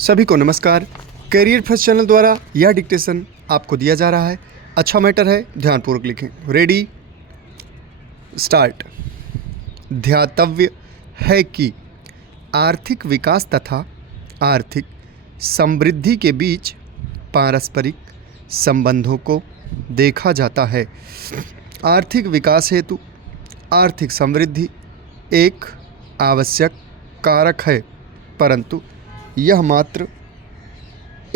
सभी को नमस्कार। करियर फर्स्ट चैनल द्वारा यह डिक्टेशन आपको दिया जा रहा है। अच्छा मैटर है, ध्यानपूर्वक लिखें। Ready start. ध्यातव्य है कि आर्थिक विकास तथा आर्थिक समृद्धि के बीच पारस्परिक संबंधों को देखा जाता है। आर्थिक विकास हेतु आर्थिक समृद्धि एक आवश्यक कारक है, परंतु यह मात्र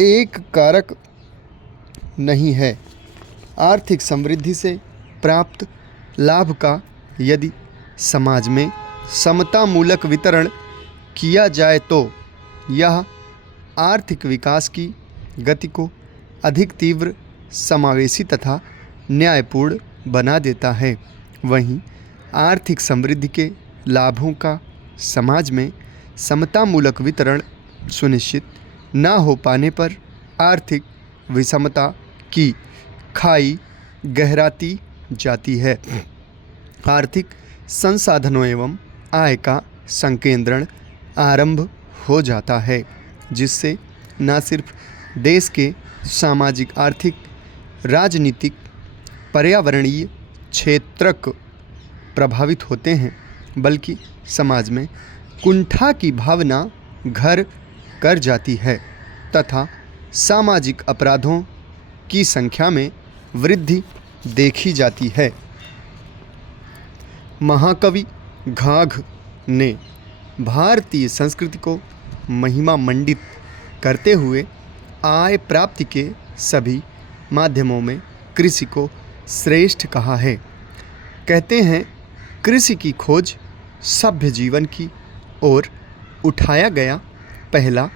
एक कारक नहीं है। आर्थिक समृद्धि से प्राप्त लाभ का यदि समाज में समतामूलक वितरण किया जाए तो यह आर्थिक विकास की गति को अधिक तीव्र, समावेशी तथा न्यायपूर्ण बना देता है। वहीं आर्थिक समृद्धि के लाभों का समाज में समतामूलक वितरण सुनिश्चित न हो पाने पर आर्थिक विषमता की खाई गहराती जाती है। आर्थिक संसाधनों एवं आय का संकेंद्रण आरंभ हो जाता है, जिससे न सिर्फ देश के सामाजिक, आर्थिक, राजनीतिक, पर्यावरणीय क्षेत्रक प्रभावित होते हैं, बल्कि समाज में कुंठा की भावना घर कर जाती है तथा सामाजिक अपराधों की संख्या में वृद्धि देखी जाती है। महाकवि घाघ ने भारतीय संस्कृति को महिमा मंडित करते हुए आय प्राप्ति के सभी माध्यमों में कृषि को श्रेष्ठ कहा है। कहते हैं, कृषि की खोज सभ्य जीवन की ओर उठाया गया पहला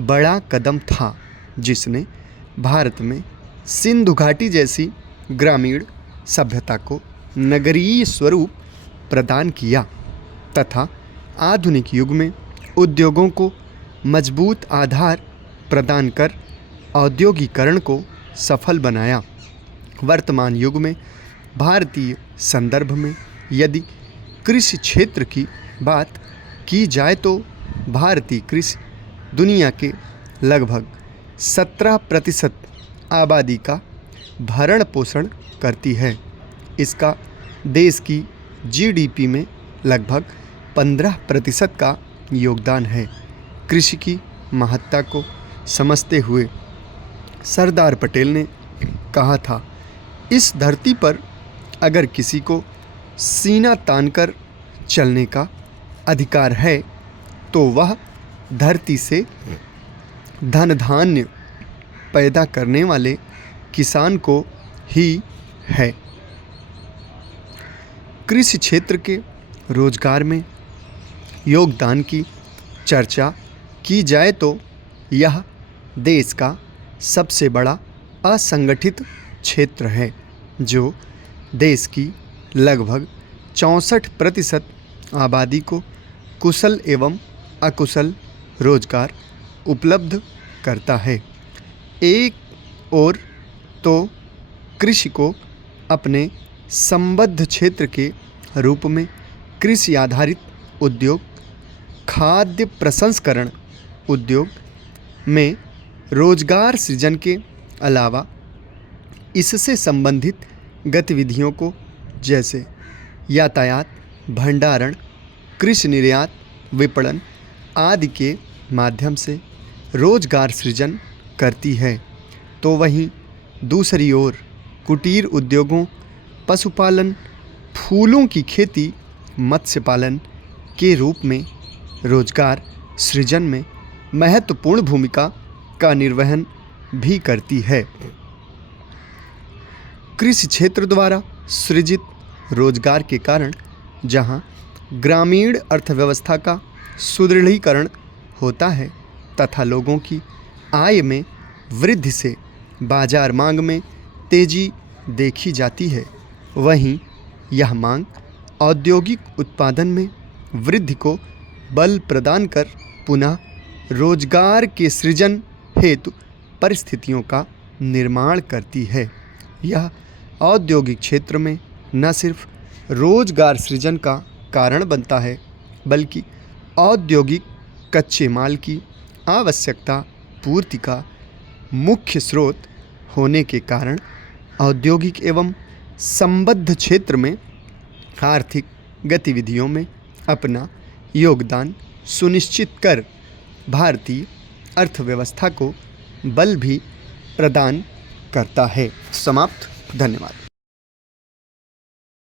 बड़ा कदम था, जिसने भारत में सिंधु घाटी जैसी ग्रामीण सभ्यता को नगरीय स्वरूप प्रदान किया तथा आधुनिक युग में उद्योगों को मजबूत आधार प्रदान कर औद्योगिकरण को सफल बनाया। वर्तमान युग में भारतीय संदर्भ में यदि कृषि क्षेत्र की बात की जाए तो भारतीय कृषि दुनिया के लगभग 17% आबादी का भरण पोषण करती है। इसका देश की जीडीपी में लगभग 15% का योगदान है। कृषि की महत्ता को समझते हुए सरदार पटेल ने कहा था, इस धरती पर अगर किसी को सीना तानकर चलने का अधिकार है तो वह धरती से धन धान्य पैदा करने वाले किसान को ही है। कृषि क्षेत्र के रोजगार में योगदान की चर्चा की जाए तो यह देश का सबसे बड़ा असंगठित क्षेत्र है, जो देश की लगभग 64% आबादी को कुशल एवं अकुशल रोजगार उपलब्ध करता है। एक और तो कृषि को अपने संबद्ध क्षेत्र के रूप में कृषि आधारित उद्योग, खाद्य प्रसंस्करण उद्योग में रोजगार सृजन के अलावा इससे संबंधित गतिविधियों को जैसे यातायात, भंडारण, कृषि निर्यात, विपणन आदि के माध्यम से रोजगार सृजन करती है। तो वहीं दूसरी ओर कुटीर उद्योगों, पशुपालन, फूलों की खेती, मत्स्य पालन के रूप में रोजगार सृजन में महत्वपूर्ण भूमिका का निर्वहन भी करती है। कृषि क्षेत्र द्वारा सृजित रोजगार के कारण जहां ग्रामीण अर्थव्यवस्था का सुदृढ़ीकरण होता है तथा लोगों की आय में वृद्धि से बाजार मांग में तेजी देखी जाती है, वहीं यह मांग औद्योगिक उत्पादन में वृद्धि को बल प्रदान कर पुनः रोजगार के सृजन हेतु परिस्थितियों का निर्माण करती है। यह औद्योगिक क्षेत्र में न सिर्फ रोजगार सृजन का कारण बनता है, बल्कि औद्योगिक कच्चे माल की आवश्यकता आपूर्ति का मुख्य स्रोत होने के कारण औद्योगिक एवं संबद्ध क्षेत्र में आर्थिक गतिविधियों में अपना योगदान सुनिश्चित कर भारतीय अर्थव्यवस्था को बल भी प्रदान करता है। समाप्त। धन्यवाद।